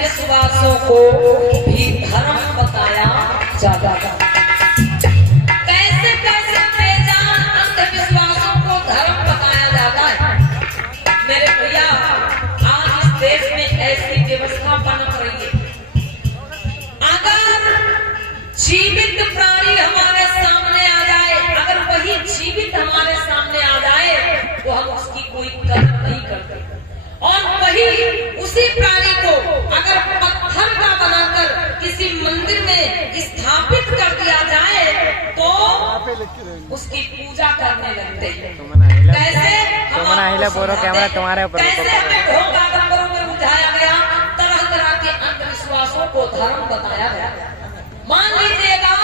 विश्वासों को भी धर्म बताया जाता था। कैसे कैसे बेजान अंधविश्वासों को धर्म बताया जाता है। मेरे भैया, आज इस देश में ऐसी व्यवस्था बन रही है, अगर जीवित प्राणी हमारे सामने आ जाए, अगर वही जीवित हमारे सामने आ जाए तो हम उसकी कोई कदर नहीं करते, और वही उसी प्राणी को अगर पत्थर का बनाकर किसी मंदिर में स्थापित कर दिया जाए तो उसकी पूजा करने लगते हैं। कैसे कैसे हमें ढोंग आडंबरों में बुझाया गया, तरह तरह के अंधविश्वासों को धर्म बताया गया। मान लीजिएगा,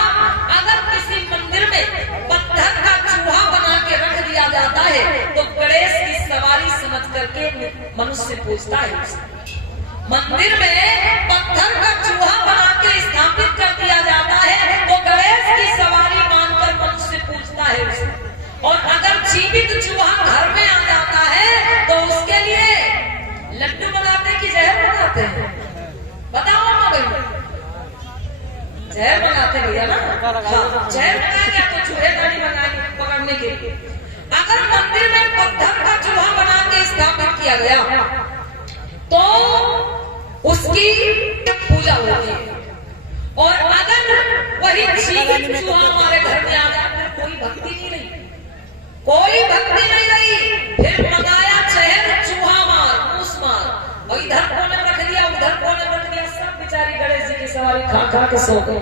अगर किसी मंदिर में पत्थर का चूहा बना के रख दिया जाता है तो गणेश की सवारी समझ करके मनुष्य पूछता है। मंदिर में पत्थर का चूहा बना के स्थापित कर दिया जाता है तो गणेश की सवारी मानकर मनुष्य पूछता है उसे। और अगर जीवित चूहा घर में आ जाता है तो उसके लिए लड्डू बनाते कि जहर बनाते हैं? बताओ ना भैया, जहर बनाते भैया ना? हाँ, जहर बनाएंगे तो चूहे दाढ़ी बनाएंगे पकड़ने के लिए। अगर मंदिर में पत्थर का चूहा बना के स्थापित किया गया तो उसकी पूजा होती है, और अगर वही जीवित चूहा हमारे घर में आ जाए तो कोई भक्ति नहीं रही, कोई भक्ति नहीं रही। फिर मंगाया जहर, चूहा मार, मूस मार, और इधर कोने रख दिया, उधर कोने रख दिया, सब बेचारी गणेश जी की सवारी खा खा के सो गए,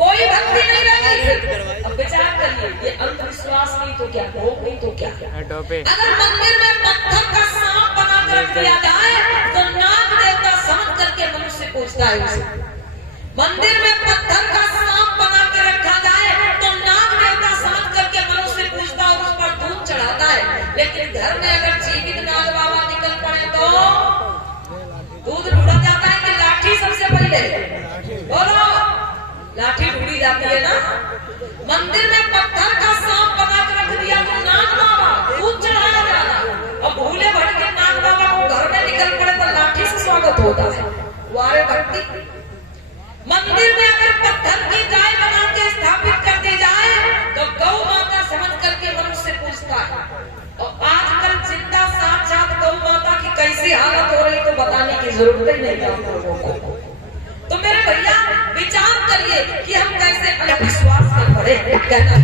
कोई भक्ति नहीं रही। अब विचार करिए, ये अंधविश्वास नहीं तो क्या, भोग नहीं तो क्या। अगर मंदिर में पत्थर का सांप बना कर रख दिया जाए तो नाग देवता समझ करके मनुष्य पूछता है उसे। मंदिर में पत्थर का सांप बना के रखा जाए तो नाग देवता समझ करके मनुष्य पूछता है, उस पर दूध चढ़ाता है। लेकिन घर में अगर जीवित नाग बाबा निकल पड़े तो दूध ढूंढा जाता है कि लाठी सबसे पहले? बोलो, लाठी ढूंढी जाती है ना। मंदिर में पत्थर का सांप बना के रख दिया तो नाग बाबा दूध चढ़ाया जा रहा, और भूले भटके नाग बाबा को घर में निकल पड़े तो लाठी से स्वागत होता है। वारे भक्ति। मंदिर में अगर पत्थर की गाय बना के स्थापित कर दी जाए तो गौ माता समझ करके मनुष्य पूछता है, और आजकल जिंदा साक्षात गौ माता की कैसी हालत हो रही तो बताने की जरूरत ही नहीं है लोगों को। तो मेरे भैया, विचार करिए कि हम कैसे अंधविश्वास में पड़े। कहना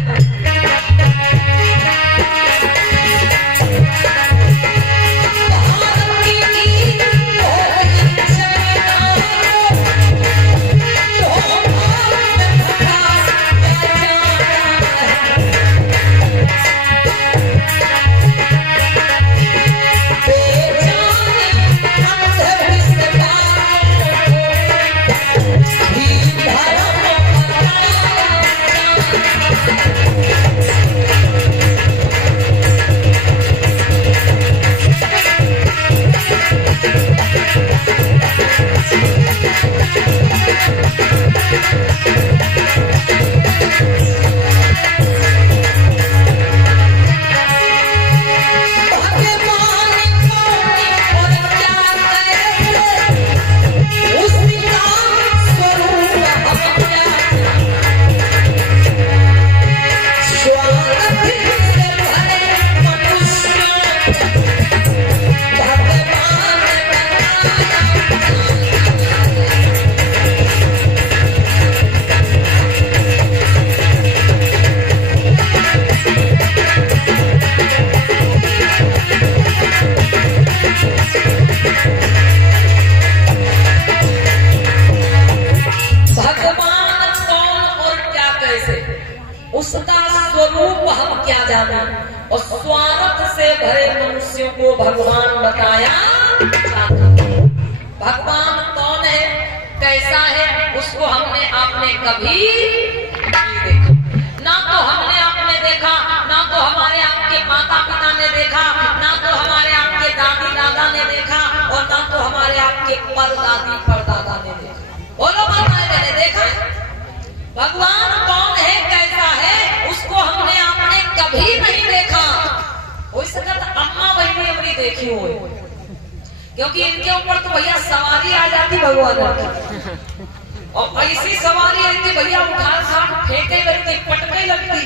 को भगवान बताया जाता। भगवान कौन है, कैसा है, उसको हमने आपने कभी नहीं देखा। ना तो हमने आपने देखा, ना तो हमारे आपके माता पिता ने देखा, ना तो हमारे आपके दादी दादा ने देखा, और ना तो हमारे आपके परदादी परदादा ने देखा। बोलो माताएं मैंने देखा है। भगवान कौन है, कैसा है, उसको हमने आपने कभी नहीं देखा। हो सकता तो अम्मा बहनी हमारी देखी हो, क्योंकि इनके ऊपर तो भैया सवारी आ जाती भगवान की, और ऐसी सवारी रहती भैया उठा साथ फेंके लगती, पटके लगती।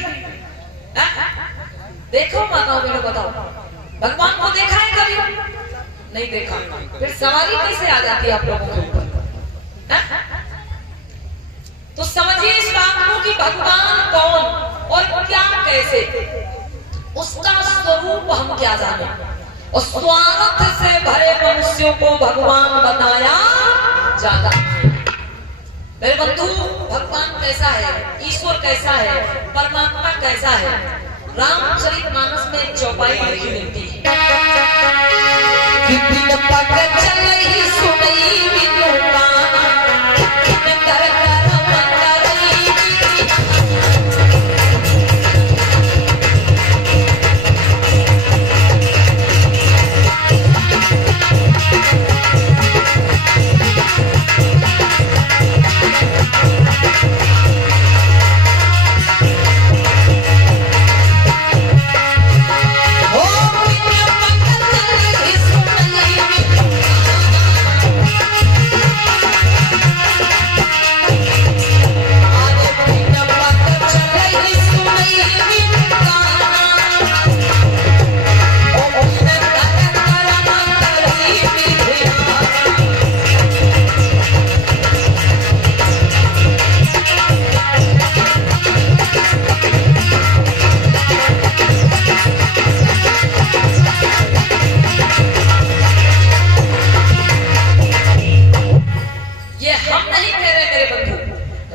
देखो माताओं मेरे बताओ, भगवान को देखा है कभी? नहीं देखा, फिर सवारी कैसे आ जाती है आप लोगों के ऊपर? तो समझिए इस बात को कि भगवान कौन और क्या कैसे, उसका स्वरूप हम क्या जाने। और स्वार्थ से भरे मनुष्यों को भगवान बनाया जाता। मेरे बंधु, भगवान कैसा है, ईश्वर कैसा है, परमात्मा कैसा है, रामचरितमानस में चौपाई लिखी मिलती है।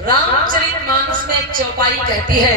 रामचरितमानस में चौपाई कहती है